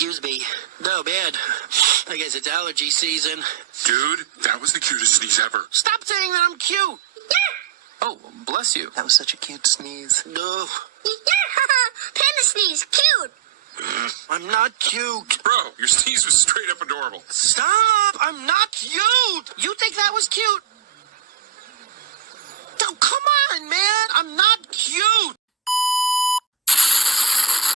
Excuse me. No, man. I guess it's allergy season. Dude, that was the cutest sneeze ever. Stop saying that I'm cute. Oh, bless you. That was such a cute sneeze. No. Panda sneeze, cute. I'm not cute. Bro, your sneeze was straight up adorable. Stop! I'm not cute! You think that was cute? Oh, come on, man! I'm not cute!